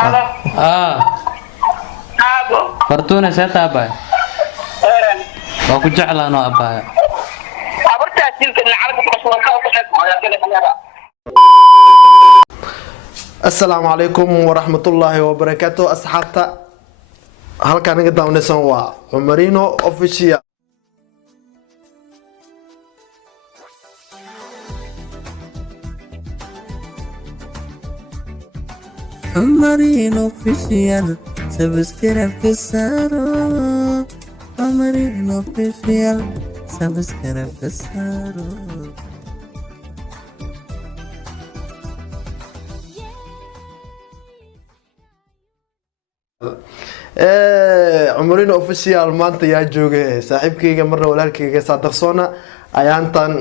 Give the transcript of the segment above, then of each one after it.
Halo. Abo. Fortuna seeta abay. Waa ku jeclaan oo abay. Abarta dilka lacag ku soo qaado. السلام عليكم ورحمة الله وبركاته أصحابتا halkaan naga daawanaysan waa Cumarino official Cumarino official subscribe kasaro Cumarino official subscribe kasaro Cumarino official maanta yaa joogay saaxiibkayga marna walaalkayga Saadaqsoona ayaantan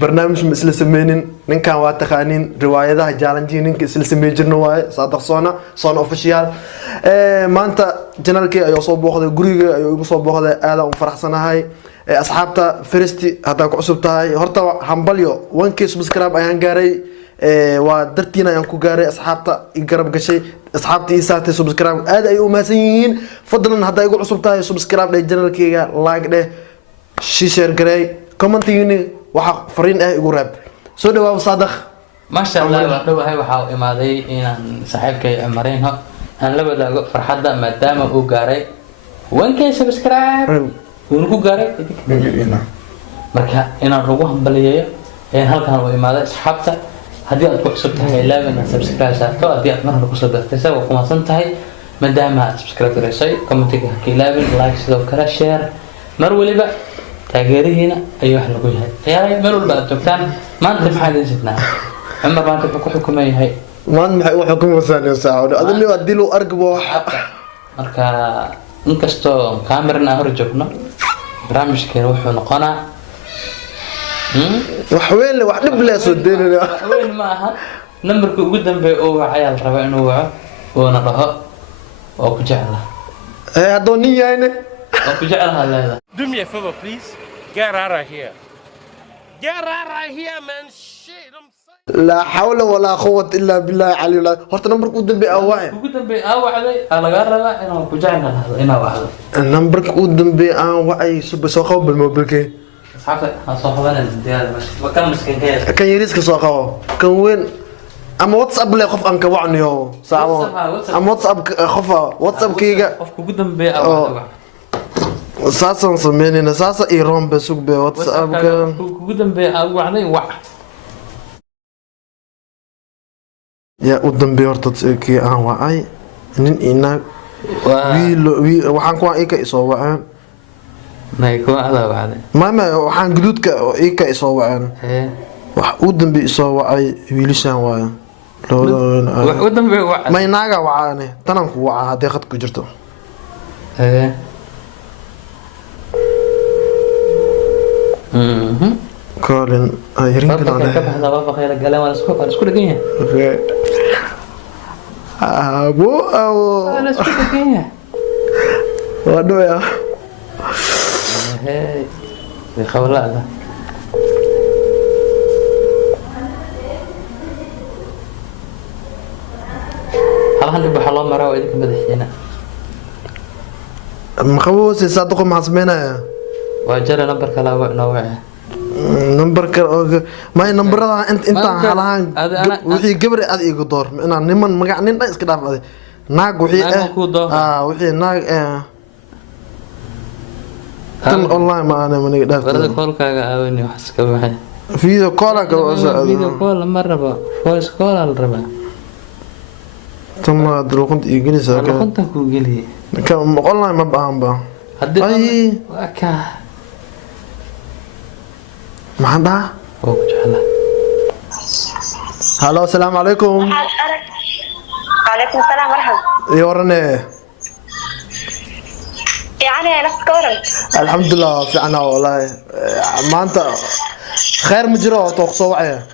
barnaamij ma isla sameynin ninkan waa taqaanin riwaayadaha jaalanjii ninka isla sameey jirna waaye Saadaqsoona son official maanta janalkii ayuu soo booqday guriga ayuu igu soo booqday aad aan faraxsanahay asxaabta first hada ku cusub tahay horta hambalyo 1k subscribe ayaan gaaray waa dartiina ayaan ku gaaray asxaabta i garab gashay asxaabtii isaatay subscribe aad ay u maasan yihiin fadlan haday igu cusub tahay subscribe dheh channelkayga like dheh share garay commentiini waxa fariin ah igu raab soo dhawaad Saadaq ما شاء الله waxaa waxa imaaday inaan saaxiibkay Cumarino aan la wadaago farxadda maadaama uu gaaray 1k subscribe uu ku gaaray marka inaan ugu hambaliyeeyo halkaan uu imaaday asxaabta haddii aad ku cusub tahay ilaawina subscribe saarto haddii aad marna ku soo dartay waa ku maasan tahay maadaama aad subscribe gareysay commentiga ha ilaawin like sidoo kale share mar waliba taageerihiina ayuu wax lagu yahay ciyaaraya meel walba aad joogtaan maanta maxaa idin sidnaa Cumar maanta wuxuu ku xukuman yahay maan maxay u xukumaysaa saacado adina waa dilo argabo marka inkastoo kaamirna hor joogno barnaamijkeena wuxuu noqonaa wax weyn wax dhib leh soo deynaa weyn ma aha numberka ugu dambeeya oo wacay la raba inuu waco oo na dhaho oo ku jeclaa hadoo nin yahayne oo ku jeclaa leedahay Do me a favor, please. Get out of here. Get out of here, man. Shit, I'm saying. لا حول ولا قوة إلا بالله علي الله هرت نمبرك قدام بأواعي ugu dambeeya aa wacday aa laga rabaa inuu ku jeclaa inaa wacdo نمبرك قدام بأواعي سب سوقه بالموبايل asxaabta ha soo qabanay diyaar ma kan miskiinka كان يريسك سوقه كان وين أما واتساب لا خوف أنك وعنيو ساعة أما واتساب خوفه واتساب كيجا qofka ugu dambeeya aa wacdo ساسا سميني نساسا إيران بسوق بواتساب كان ugu dambeeya aa wacday wac يا قدام بيرتط كي وعي نين إنك وي وحن كوا إيكا إصابعان may ku wacda wacday ما وحن جدود إيكا إصابعان وح قدام بإصابعي ويلشان واي wax u dambeeya wac ما يناقا وعاني تنام وعا ديخت كجرتو كولين يرين كده isku dhagan yahay أبو la isku dhagan yahay ودو يا hey way khawlaada halahan dib waxa loo maraa waa idinka madaxiina مخوص يصدقوا مع زمينا waa jara numberka la wacno waca نمبر ما نمبر انت حالان وحي قبر اد ايغو دور انا نمن مغا نين دا اسك داف ادي ناق وحي وحي ناق تن اونلاين ما انا من داف warada koolkaaga aawani wax iska baxay فيديو كولا video call ma rabo voice call al raba ثم درو كنت ايغليس ana kuntan ku geliye كان اونلاين ما بان با hadii waa ka ما عندها oo ku jeclaa هلو السلام عليكم Alaykum salaam warahmah. يورني Yani nafs kooran. الحمد لله في عنا والله ما انت خير مجرى توقصوا وعيه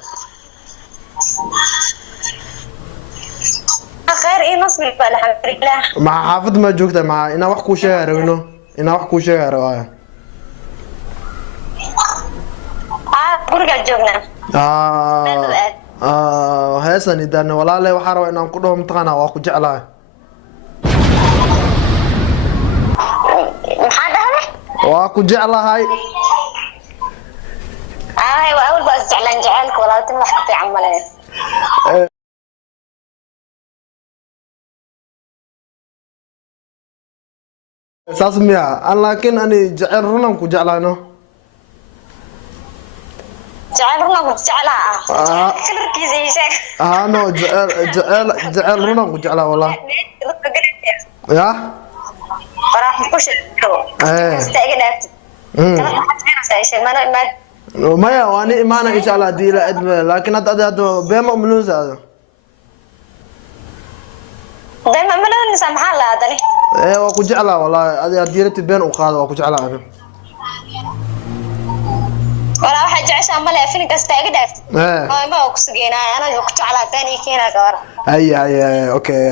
Khair ii nasbi bal alhamdulillah. مع حافظ ما جوجته مع انا wax ku sheegay inuu ina wax ku sheegay waaya guriga joognaa heesan idan walaalahay waxa rabaa inaan ku dhaho mtaqana waa ku jeclahay maxaa dhahay waa ku jeclahay waa awal baa jeclaan jacaylka walaaltin wax ka fiican male saas miya laakiin ani jecel runan ku jeclaano jacayl runaan ku jeclaa kalarkiisa ii sheeg no jecel runan ku jeclaa wallah ya farax ku sheego istaaga dhaaftid maya waani imaana insha allah hadii ila idme laakiin hadda beema umluusaado beema umluusa maxaa la hadani waa ku jeclaa wallahi adi hadii rabti been u qaado waa ku jeclaa ani wala waxa jeceshaa male filin kasta iga dhaaftid ma ku sugeynaa anaga ku jeclaa been ii keenaa gabar hay okay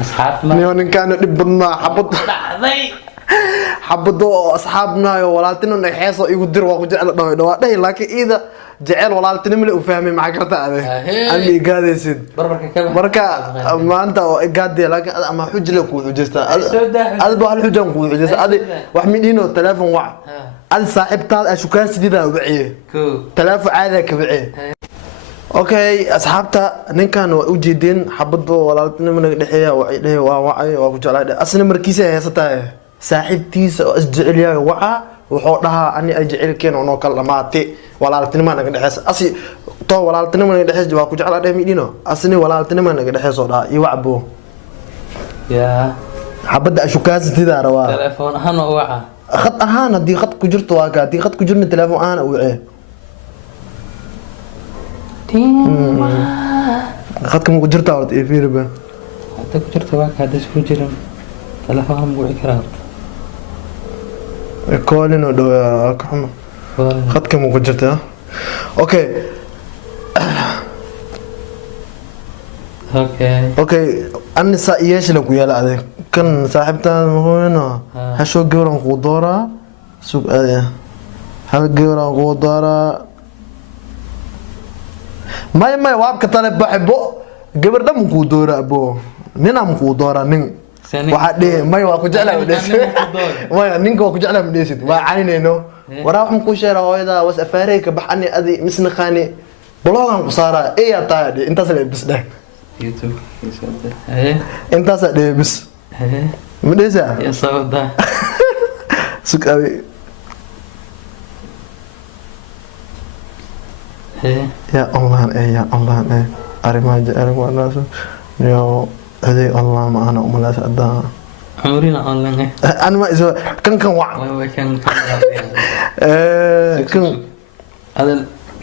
asxaabna niyo ninkaan dib badnaa xabado asxaabnaayo walaaltino dhaxeeso igu dir waa ku jecel dhawaadhay laakiin iida jecel walaaltinimo u fahmay ma karta ade aan igaadaysid marka maanta oo igaadee laakiin ama xujle ku xujista ad baa hal xujan ku xujista ad wax midino telefoon wac ad saaxibtaad ashukaan sidida wiciye telefoon caada ka wiciye okay asxaabta ninkan waa u jeedin xabado walaaltinimo naga dhaxeeya waa wacay waa ku jeclaa asna markiisa heesataay saaxiibtiisa oo isjecel yahay waxa wuxuu dhahaa ani ay jecelkeen oo kala dhamaatay walaaltinimo naga dhaxeys asi to walaaltinimo naga dhaxeys waa ku jeclaa midino asni walaaltinimo naga dhaxeys oo dhaha iyo wacbo ya xabada ashukaas sidida rawaa telefoon ahaan oo waxa khad ahaan hadii khad ku jirto waa ka hadii khad ku jirna telefoon ahaan u wicee khadka ma ku jirta horta iyo fiirba hadda ku jirta waa ka hadda isku jirin telefoon ma wici karaa كولين ودو كحمة خد كم وجرتها اوكي انا ايش لك ويا لا كان صاحبتها هنا هشو جوران قدورة سوق هل جوران قدورة ما وابك طالب بحبه قبر ده مقدورة ابو نينا مقدورة نين waxaa dhee may waa ku jeclaa maya ninka waa ku jeclaa madheesid waa caynayno waraa waxaan ku sheeraa hooyada was afaarey ka bax ani adi misnaqaani blogan ku saaraa eeyaa taaya dhee intaas la bis dheh intaasaa dhee bis madheesaa sug adi yaa online arrimaha jecel waanaaso yo هذي الله ما أنا أملاس أدا عمرنا online أنا ما إذا كان وع كان كان هذا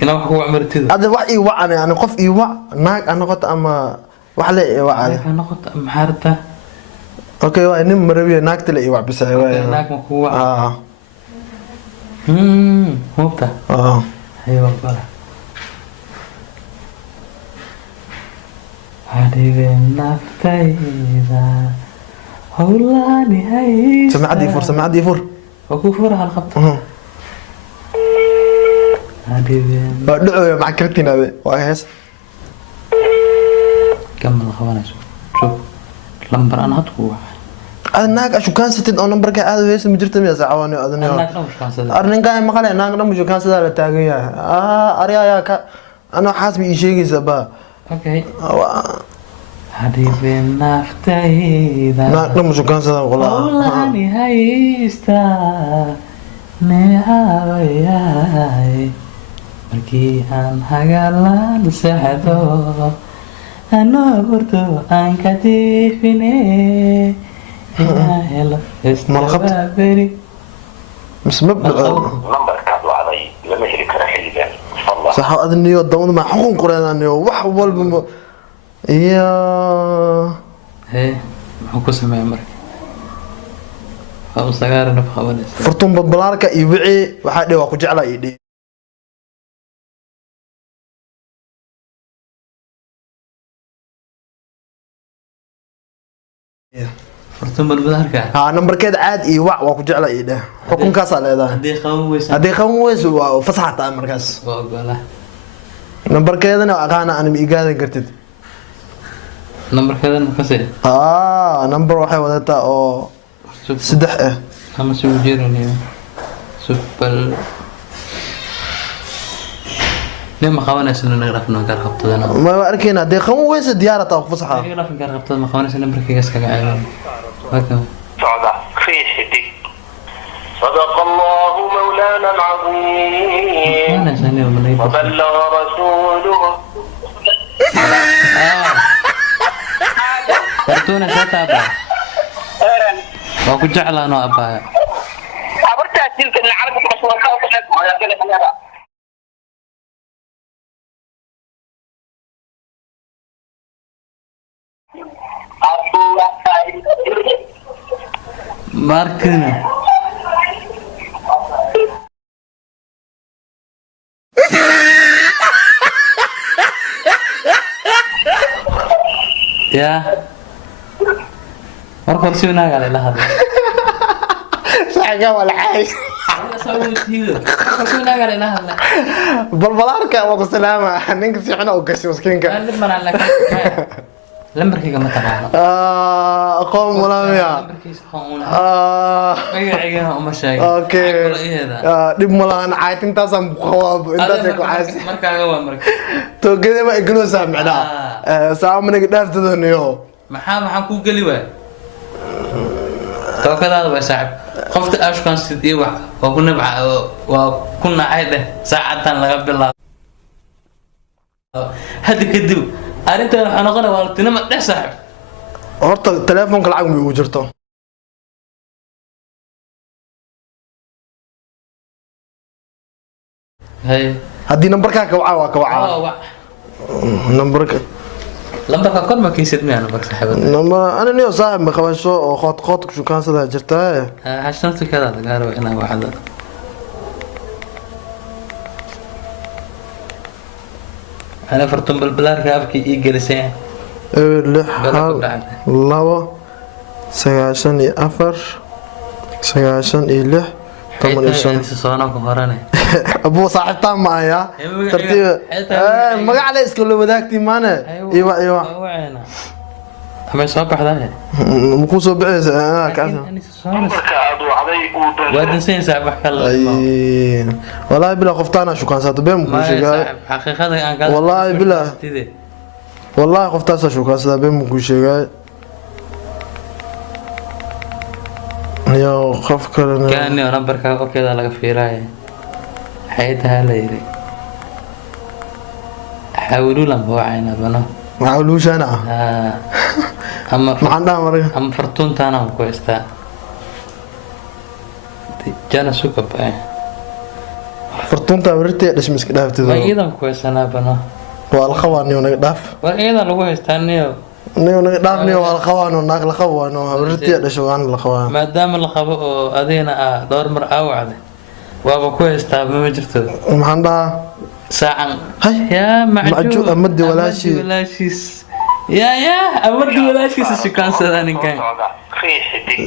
أنا هو عمرت هذا هذا وعي وع أنا قف يوع ناك أنا قط أما وحلا وع أنا قط محارته أوكي وع نم مربي ناك تلاقي وع بس ناك مكوا هو بتاع أيوة بلا حبيبي نفتيذا هولاني هاي سمع عدي فور وكفور على الخط حبيبي دعوا مع كرتين هذا وايس كمل الخوانة شوف لمبر أنا هتقوى أنا شو كان ستين أو نمبر كه هذا ويس مجرد مية ساعواني أذني أرنين كان مقالة ناقنا مش كان سدا للتاجية أريا يا ك أنا حاسبي شيء زبا اوكي حبيبي نفتيذا ناقنا مش كان سدا والله هايستا نهاوياي markii aan hagalaan saxdo ana horto aan ka diifine ina helo ismabari نمبركاد وعدي لما هلي كره حليبان والله صح أذني ودون ما حكون قرآن وح والب يا هي حكوا سمع مرك خمس سجارة نفخة ونس فرتون ببلارك يبيعي وحدي واقو جعله يدي فرتون بالبدارك نمبر كده عاد يوع واقو جعله يدي حكون كاس على هذا هدي خويس وفصحت مركز والله نمبر كده أنا أغانا أنا ميقادة قرتد nambarkeeda nafasay number waxay wadataa oo 3 ah ama soo jeeranayo super لما خوانا سنة نغرف نقدر خبطنا ما أركينا دي خمو ويس ديارة تاخذ فصحى نغرف نقدر خبطنا ما خوانا سنة بركي قسك قاعدين هكذا صعدة في شدي صدق الله مولانا العظيم أنا سنة ومن وبلغ رسوله فرتونا شاتا أبا وكنت جعل أنا أبا عبرت تلك العرب مشهور خاصة ولا كده كده ماركنا يا مركب سوينا قال لا هذا صحقة ولا حاجة سوينا قال لا هذا بالبلاركة وقت سلامة نينك سيحنا وقسي مسكينك أنا من على لمبركي كما تقال قوم ملامية اوكي دib malahan caytintaasaan buqawaab intaasay ku caasi markaaga waa marka to gede ma ignuusaa macnaa saamaniga dhaaftadaniyo maxaan ku geli waay tookadaada waa saaxib qofta ashkan sidii wax waa ku nabca waa ku nacay dheh saacatan laga bilaabo hadda kadib arrintan waxaan noqonaa waa tinama dhex saaxib horta telefoonka lacag ma ugu jirto hay haddii nambarkaa ka wacaa waa ka wacaa nambarka lambarka kor ma kiisid miyaan nambarka saaxiibada nama ana niyo saaxib ma qabasho oo qood shukaansadaa jirtaa hashanti kada laga rabo inaan waxda أنا فرتم بالبلار كابكي إيجلسين. لوا سيعشان أفر سيعشان إله طبعا إيشان. صانع كهرانة. أبو صاحب تام معايا. ترتيب. ما قاعد على إسكول وذاك تيمانة. أيوة أيوة. أما يصبح ذا. مكوس بعز كذا. وادن سين سبح كلا. والله بلا خفتانا شو كان ساتو بيم كل شيء. حقيقة والله بلا. والله خفتاسا شو كان ساتو بيم كل شيء. يا خف كلنا. كأني أنا بركة كذا لقى في راي. حياتها ليلي. حاولوا لهم هو عينا بنا. ما حاولوش أنا. أما ما عندها مرة. أما فرتون تانا كويستا. جانا سوق بقى. فرتون تاورتي ليش مسك دافتي ذا. ما إيدم كويس أنا بنا. والخوان يونا داف. وإيدم لو يستنيو. نيونا دافني والخوان وناق الخوان ورتي ليش وان الخوان. ما دام الخبو أدينا دور مر أوعد. وابا كويس تاب ما جرت. ما عندها. ساعة. هاي. يا معجون. أمد ولا شيء. ولا شيء. يا أمد ولا شيء سكان سداني كان.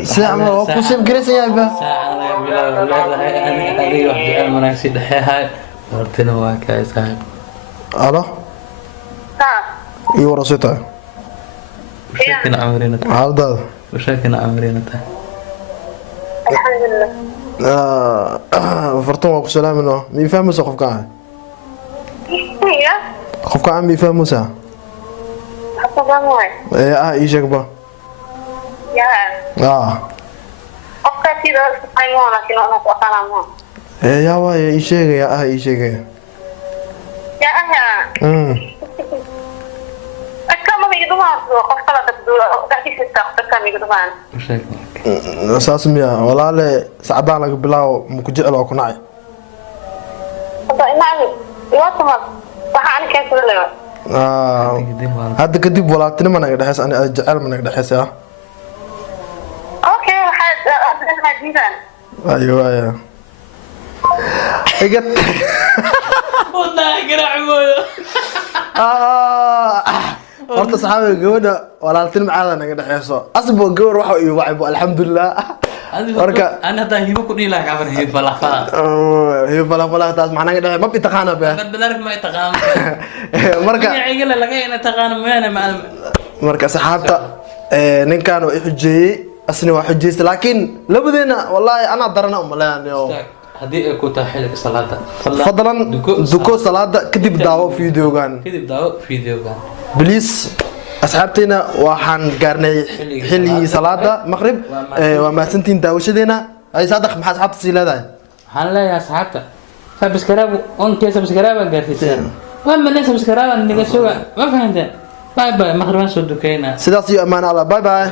ساعة ما وقوسم جريس يا با. ساعة لا أنا واحد المناسب هاي ورتنا واقع ساعة. ألا. يورا سيتا. وشكنا عمرنا. عالداد. وشكنا عمرنا. الحمد لله. فرتون وقو سلام إنه مين فهم موسى خوف كان. هي. خوف كان مين فهم موسى. حفظها موي. إيشك با. يا. أوكي كذا أيوة لكن أنا أقول يا واي إيشك يا إيشك. يا كم يقدمان قفلة تبدو قاعد يستخدم كم يقدمان. وشكنا. أساس ميا ولا له سعدان لك بلاو مكجئ لو كناعي. نعم يوصل وحنا كيف ولا هذا كديب ولا تنم أنا قاعد أحس أنا أجعل من قاعد أحس يا. أوكي حد جدا. أيوة أيوة. إجت. والله قرع مويه. horta saxaabiga gabadha walaaltin macaan naga dhaxayso asbo gabar waxa uu wacay alxamdulillah marka ana hada hibo ku dhila gabar hibo la taas macna naga dhaxay ma bitaqaana ba bad badark ma taqaan marka ciigala laga ina taqaan ma ana marka saxaabta ninkan oo xujiyay asna waa xujiyay laakiin labadeena wallahi ana darana uma leeyahay haddii ay ku tahay xilliga salaada fadlan duko salaada kadib daawo videogan please asxaabteena waxaan gaarnay xilligii salaada maqrib waa maasantiin daawashadeena ay saadaq maxaa asxaabta sii leedahay waxaan leeyahay asxaabta subscribe on kee subscribe gaarsiisay waa ma leeyahay subscribe niga suga ma fahanteen bye bye maqribaan soo dukeynaa sidaas iyo amaan Allah bye bye